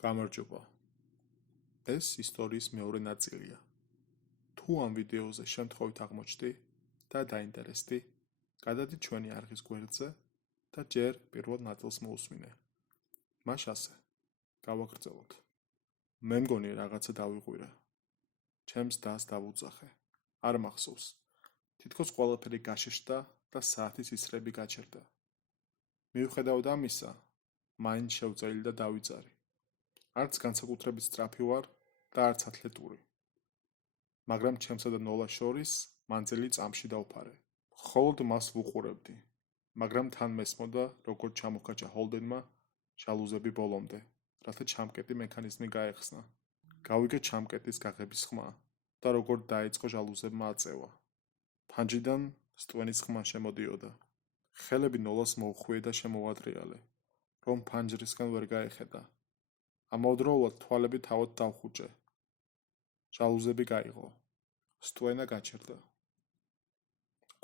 გამარჯობა. ეს ისტორიის მეორე ნაწილია. თუ ამ ვიდეოზე შემთხვევით აღმოჩნდი და დაინტერესდი, გადადი ჩვენი არხის გვერდზე და ჯერ პირველ ნაწილს მოусმინე. მას ასე გავაგრძელოთ. მე მგონი რაღაცა დავიღვირე. ჩემს დას დავუძახე. არ მახსოვს. თითქოს ყველაფერი გაშიშდა და საათის ისრები გაჩერდა. მიუხედავად ამისა, მაინც შევწელი და დავიძარი. არც განსაკუთრებით სწრაფი ვარ და არც ათლეტური. მაგრამ ჩემსა და ნოლას შორის მანძილი წამში დავფარე. მხოლოდ მას ვუყურებდი, მაგრამ თან მესმოდა, როგორ ჩამოქაჭა ჰოლდენმა ჟალუზები ბოლომდე, რათა ჩამკეტი მექანიზმი გაეხსნა. გავიგე ჩამკეტის გაღების ხმა და როგორ დაიწყო ჟალუზებმა აწევა. ფანჯრიდან სტვენის ხმა შემოდიოდა. ხელები ნოლას მოუხვიე და შემოვადრიალე, რომ ფანჯრისგან ვერ გაეხედა. ამავდროულად თვალები თავად დავხუჭე. ჟალუზები გაიღო. სტვენა გაჩერდა.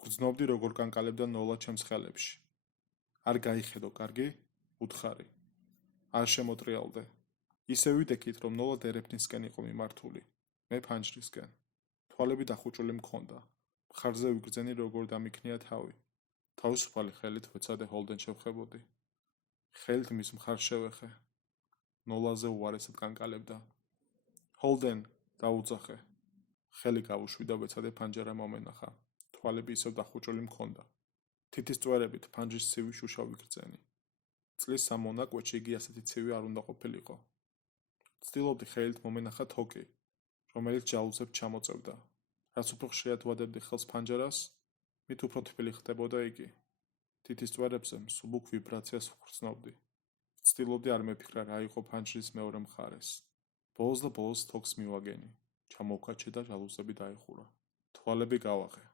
გრძნობდი როგორ კანკალებდა ნოლა ჩემს ხელებში. არ გაიხედო კარგი? უთხარი. არ შემოტრიალდე. ისე ვიდექით, რომ ნოლა დერეფნისკენ იყო მიმართული. მე ფანჯრისკენ. თვალები დახუჭული მქონდა. მხარზე ვიგრძენი როგორ დამიქნია თავი. თავისუფალი ხელით ვეცადე ჰოლდენ შევხებოდი. ხელით მის მხარს შევეხე. ნოლაზე უარესად კანკალებდა. ჰოლდენ, დაუძახე. ხელი გავუშვი და ვეცადე ფანჯარა მომენახა. თვალები ისევ დახუჭული მქონდა. თითის წვერებით ფანჯრის ცივი შუშა ვიგრძენი. წლის სამონაკვეთში იგი ასეთი ცივი არ უნდა ყოფილიყო. ცდილობდი ხელით მომენახა თოკი, რომელიც ჟალუზებს ჩამოწევდა. რაც უფრო ხშირად ვადებდი ხელს ფანჯარას, მით უფრო თბილი ხდებოდა იგი. თითის წვერებზე მსუბუქ ვიბრაციას ვგრძნობდი. ცდილობდი არ მეფიქრა რა იყო ფანჯრის მეორე მხარეს. ბოლოს და ბოლოს თოკს მივაგენი. ჩამოვკაჩე და ჟალუზები დაიხურა. თვალები გავაღე.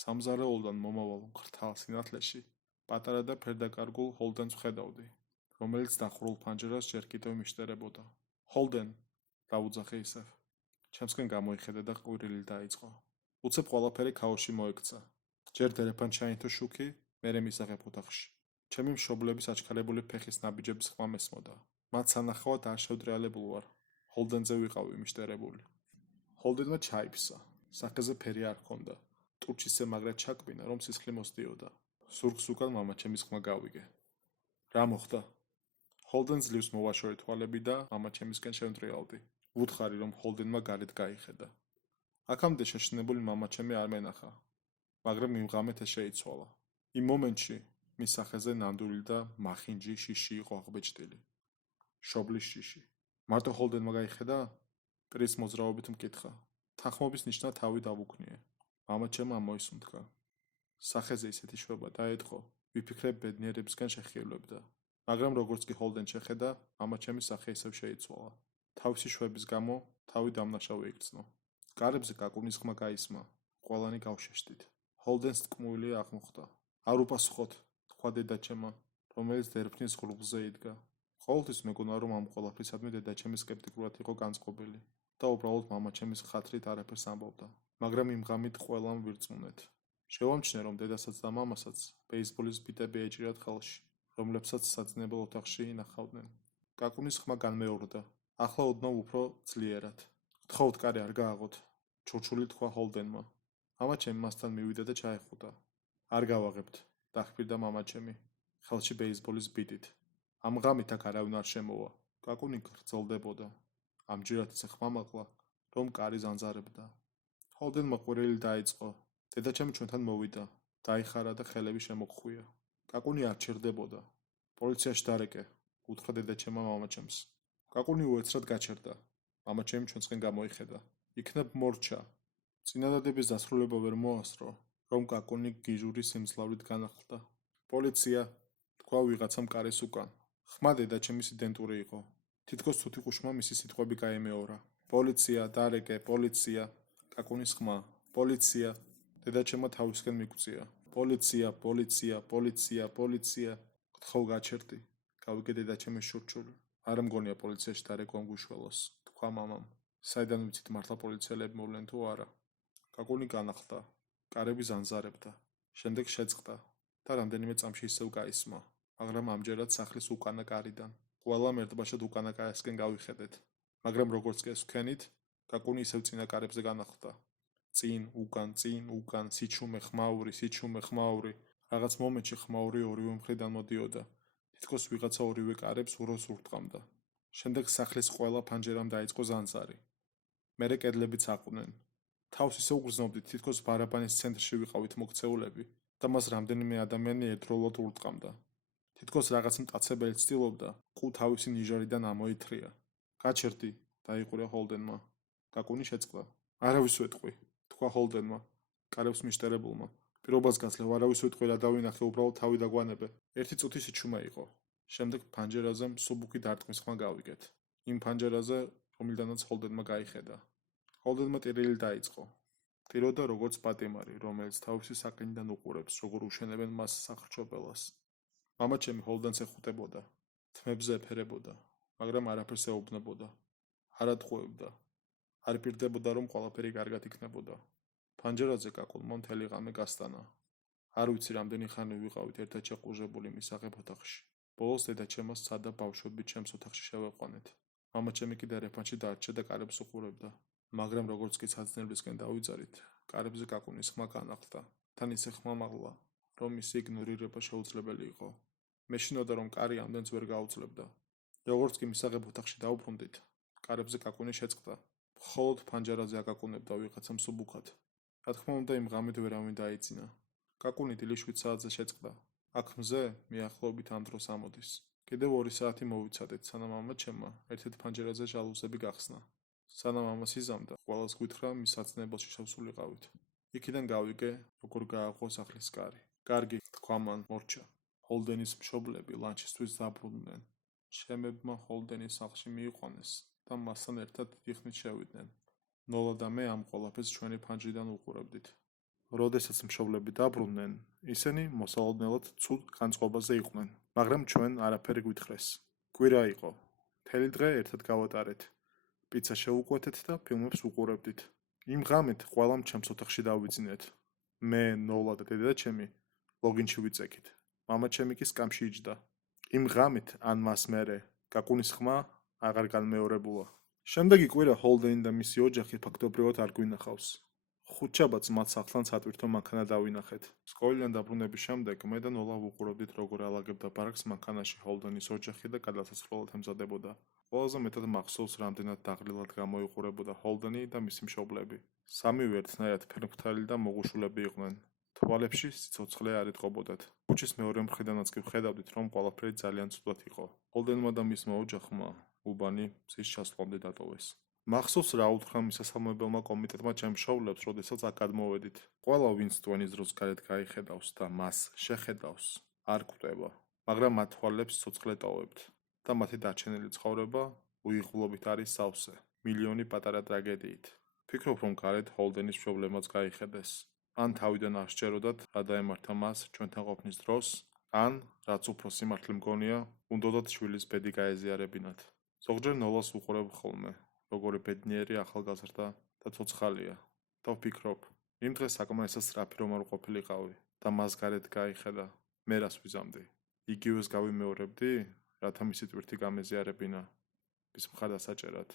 სამზარეულოდან მომავალ მხრთალ სინათლეში პატარა და ფერდაკარგულ ჰოლდენს ვხედავდი, რომელიც დახურულ ფანჯარას ჯერ კიდევ მიშტერებოდა. ჰოლდენ, დაუძახე ისევ. ჩემსკენ გამოიხედა და ყვირილი დაიწყო. უცებ ყველაფერი ქაოსში მოექცა. ჯერ დერეფან ჩაინთო შუქი, მერე მისაღებ ოთახში. ჩემი მშობლების აჩქარებული ფეხის ნაბიჯების ხმა მესმოდა. მათ სანახავად არ შევტრიალებულ ვარ. ჰოლდენზე ვიყავი მიშტერებული. ჰოლდენმა ჩაიფსა. სახეზე ფერი არ ჰქონდა. ტურჩი ისე მაგრად ჩაკბინა, რომ სისხლი მოსდიოდა. ზურგს უკან მამაჩემის ხმა გავიგე. რა მოხდა? ჰოლდენ ძლივს მოვაშორე თვალები და მამაჩემისკენ შევმტრიალდი. ვუთხარი, რომ ჰოლდენმა გარეთ გაიხედა. აქამდე შეშინებული მამაჩემი არ მენახა, მაგრამ იმ ღამით ეს შეიცვალა. იმ მომენტში მის სახეზე ნამდვილი და მახინჯი შიში იყო აღბეჭდილი. შობლის შიში. მარტო ჰოლდენმა გაიხედა? პირის მოძრაობით მკითხა. თანხმობის ნიშნად თავი დავუქნიე. მამაჩემმა მოისუნთქა. სახეზე ისეთი შვება დაეთხო, ვიფიქრე ბედნიერებისგან შეხილებდა. მაგრამ როგორც კი ჰოლდენ შეხედა, მამაჩემის სახე ისევ შეიცვალა. თავისი შვების გამო თავი დამნაშავე იგრძნო. კარებზე კაკუნის ხმა გაისმა. ყველანი გავშეშდით. ჰოლდენს ტკმული აღმოხდა. არ უპასუხოთ, თქვა დედაჩემმა, რომელიც დერეფნის ღრუბლზე იდგა. ყოველთვის მეგონა, რომ ამ ყველაფრისადმი დედაჩემი სკეპტიკურად იყო განწყობილი და უბრალოდ მამაჩემის ხათრით არაფერს ამბობდა. მაგრამ იმ ღამით ყველამ ვირწმუნეთ. შევამჩნე, რომ დედასაც და მამასაც ბეისბოლის ბიტები ეჭირათ ხელში, რომლებსაც საძინებელ ოთახში ინახავდნენ. კაკუნის ხმა განმეორდა. ახლა ოდნავ უფრო ძლიერად. გთხოვთ, კარი არ გააღოთ, ჩურჩული თქვა ჰოლდენმა. მამაჩემი მასთან მივიდა და ჩაეხუტა. არ გავაღებთ, დახბირდა მამაჩემი, ხელში ბეისბოლის ბიტით. ამ ღამით აქ არავინ არ შემოვა. კაკუნი გრძელდებოდა. ამჯერად ისე ხმამაღლა, რომ კარი ზანზარებდა. ჰოლდენმა ყვირილი დაიწყო. დედაჩემი ჩვენთან მოვიდა, დაიხარა და ხელები შემოგხვია. კაკუნი არ ჩერდებოდა. პოლიციაში დარეკე, უთხრა დედაჩემმა მამაჩემს. კაკუნი უეცრად გაჩერდა. მამაჩემი ჩვენსკენ გამოიხედა. იქნებ მორჩა. წინადადების დასრულება ვერ მოასწრო, რომ კაკუნი გიჟური სიმძლავრით განახლდა. პოლიცია, თქვა ვიღაცამ კარის უკან. ხმა დედაჩემის იდენტური იყო. თითქოს თუთიყუშმა მისი სიტყვები გაემეორა. პოლიცია, დარეკე, პოლიცია. კაკუნის ხმა. პოლიცია. დედაჩემმა თავისკენ მიგვწია. პოლიცია, პოლიცია, პოლიცია, პოლიცია. გთხოვ გაჩერდი. გავიგე დედაჩემის შურჩული. არ მგონია პოლიციაში დარეკვამ გვიშველოს, თქვა მამამ. საიდან ვიცით მართლა პოლიციელები მოვლენ თუ არა? კაკუნი განახლდა. კარები ზანზარებდა. შემდეგ შეწყდა და რამდენიმე წამში ისევ გაისმა, მაგრამ ამჯერად სახლის უკანა კარიდან. ყველამ ერთბაშად უკანაკაესკენ გავიხედეთ, მაგრამ როგორც კი ეს ვქენით, კაკუნი ისევ წინა კარებზე განახლდა. წინ, უკან, სიჩუმე, ხმაური, რაღაც მომენტში ხმაური ორივე მხრიდან მოდიოდა. თითქოს ვიღაცა ორივე კარებს უროს ურტყამდა. შემდეგ სახლის ყველა ფანჯერამ დაიწყო ზანზარი. მერე კედლებიც აყვნენ. თავს ისე უგრძნობდით, თითქოს ბარაბანის ცენტრში ვიყავით მოქცეულები და მას რამდენიმე ადამიანი ერთდროულად ურტყამდა. თითქოს რაღაც მტაცებელი ცდილობდა ყუ თავისი ნიჟარიდან ამოითრია. გაჩერდი, დაიყურა ჰოლდენმა. კაკუნი შეწყდა. არავის ვეტყვი, თქვა ჰოლდენმა, კარებს მიშტერებულმა. პირობას გაცლევ, არავის ვეტყვი რა დავინახე, უბრალოდ თავი დაგვანებე. ერთი წუთი სიჩუმე იყო. შემდეგ ფანჯერაზე მსუბუქი დარტყმის ხმა გავიგეთ. იმ ფანჯერაზე, რომლიდანაც ჰოლდენმა გაიხედა. ჰოლდენმა ტირილი დაიწყო. ტიროდა როგორც პატიმარი, რომელიც თავისი საყინიდან უყურებს, როგორ უშენებენ მას სახრჩობელას. მამაჩემი ჰოლდენს ეხუტებოდა, თმებზე ეფერებოდა, მაგრამ არაფერს ეუბნებოდა. არ ატყუებდა. არ პირდებოდა, რომ ყველაფერი კარგად იქნებოდა. ფანჯერაზე კაკუნმა მთელი ღამე გასტანა. არ ვიცი, რამდენი ხანი ვიყავით ერთად შეყუჟებული მისაღებ ოთახში. ბოლოს დედაჩემას სცადა ბავშვები ჩემს ოთახში შევეყვანეთ. მამაჩემი კიდე რეფანში დარჩა და კარებს უყურებდა. მაგრამ როგორც კი საცნევლისკენ დავიძარით, კარებზე კაკუნის ხმა განახლდა. თან ისე ხმამაღლა, რომ მისი იგნორირება შეუძლებელი იყო. მეშინოდა, რომ კარი ამდენს ვერ გაუძლებდა. როგორც კი მისაღებ ოთახში დაუბრუნდით, კარებზე კაკუნი შეწყდა. მხოლოდ ფანჯარაზე აკაკუნებდა ვიღაცა მსუბუქად. რა თქმა უნდა, იმ ღამით ვერავინ დაიძინა. კაკუნი დილის 7 საათზე შეწყდა. აქ მზე მიახლოებით ამ დროს ამოდის. კიდევ 2 საათი მოვიცადეთ, სანამ მამაჩემმა ერთ-ერთ ფანჯერაზე ჟალუზები გახსნა. სანამ ამას იზამდა, ყველას გვითხრა მის საცნებელში შევსულიყავით. იქიდან გავიგე, როგორ გააღო სახლის კარი. კარგი, თქვა მან მორჩა. ჰოლდენის მშობლები ლანჩისთვის დაბრუნდნენ. ჩემებმა ჰოლდენის სახლში მიიყვანეს და მასთან ერთად დიდი ხნით შევიდნენ. ნოლა და მე ამ ყველაფერს ჩვენი ფანჯრიდან უყურებდით. როდესაც მშობლები დაბრუნდნენ, ისინი მოსალოდნელად ცუდ განწყობაზე იყვნენ, მაგრამ ჩვენ არაფერი გვითხრეს. კვირა იყო. მთელი დღე ერთად გავატარეთ. პიცა შევუკვეთეთ და ფილმებს უყურებდით. იმ ღამით ყველამ ჩემს ოთახში დავიძინეთ. მე, ნოლა და დედაჩემი ლოგინში ვიწექით. მამაჩემი კი სკამში იჯდა. იმ ღამით ან მას მერე კაკუნის ხმა აღარ განმეორებულა. შემდეგი კვირა ჰოლდენი და მისი ოჯახი ფაქტობრივად არ გვინახავს. ხუთშაბათს მათ სახლთან სატვირთო მანქანა დავინახეთ. სკოლიდან დაბრუნების შემდეგ მე და ნოლა ვუყურებდით, როგორ ალაგებდა ბარაკს მანქანაში ჰოლდენის ოჯახი და გადასასვლელად ემზადებოდა. ყველაზე მეტად მახსოვს, რამდენად დაღლილად გამოიყურებოდა ჰოლდენი და მისი მშობლები. სამივე ერთნაირად ფერმფრთალი და მოგუშულები იყვნენ. თვალებში სიცოცხლე არ იტყობოდათ. ქუჩის მეორე მხრიდანაც კი ვხედავდით, რომ ყველაფერი ძალიან ცუდად იყო. ჰოლდენმა და მისმა ოჯახმა უბანი მზის ჩასვლამდე დატოვეს. მახსოვს, რა უთხრა მისასალმებელმა კომიტეტმა ჩემს მშობლებს, როდესაც აქ გადმოვედით. ყველა ვინც ტვენის დროს გარეთ გაიხედავს და მას შეხედავს, არ კვდება, მაგრამ მათ თვალებს სიცოცხლე ტოვებთ და მათი დარჩენილი ცხოვრება უიღბლობით არის სავსე, მილიონი პატარა ტრაგედიით. ფიქრობ, რომ გარეთ ჰოლდენის მშობლებმაც გაიხედეს. ან თავიდან არ სჯეროდათ, რა დაემართა მას ჩვენთან ყოფნის დროს, ან, რაც უფრო სიმართლე მგონია, უნდოდათ შვილის ბედი გაეზიარებინათ. ზოგჯერ ნოლას უყურებ ხოლმე, როგორი ბედნიერი ახალგაზრდა და ცოცხალია და ვფიქრობ, იმ დღეს საკმაისად სწრაფი რომ არ ყოფილიყავი და მას გარეთ გაიხედა, მე რას ვიზამდი? იგივეს გავიმეორებდი, რათა მისი ტვირთი გამეზიარებინა მის მხარდასაჭერად.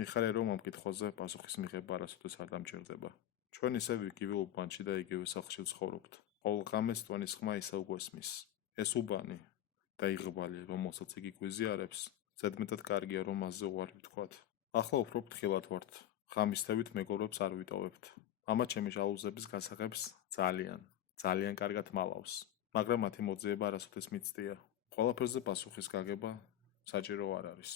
მიხარია, რომ ამ კითხვაზე პასუხის მიღება არასოდეს არ დამჭირდება. ჩვენ ისევ იგივე უბანში და იგივე სახლში ვცხოვრობთ. ყოველ ღამეს ტვენის ხმა ისევ გვესმის. ეს უბანი და იღბალი, რომელსაც იგი გვიზიარებს, ზედმეტად კარგია, რომ მასზე უარი ვთქვათ. ახლა უფრო ფრთხილად ვართ. ღამისთევით მეგობრებს არ ვიტოვებთ. მამაჩემი ჟალუზების გასაღებს ძალიან კარგად მალავს, მაგრამ მათი მოძიება არასოდეს მიცდია. ყველაფერზე პასუხის გაგება საჭირო არ არის.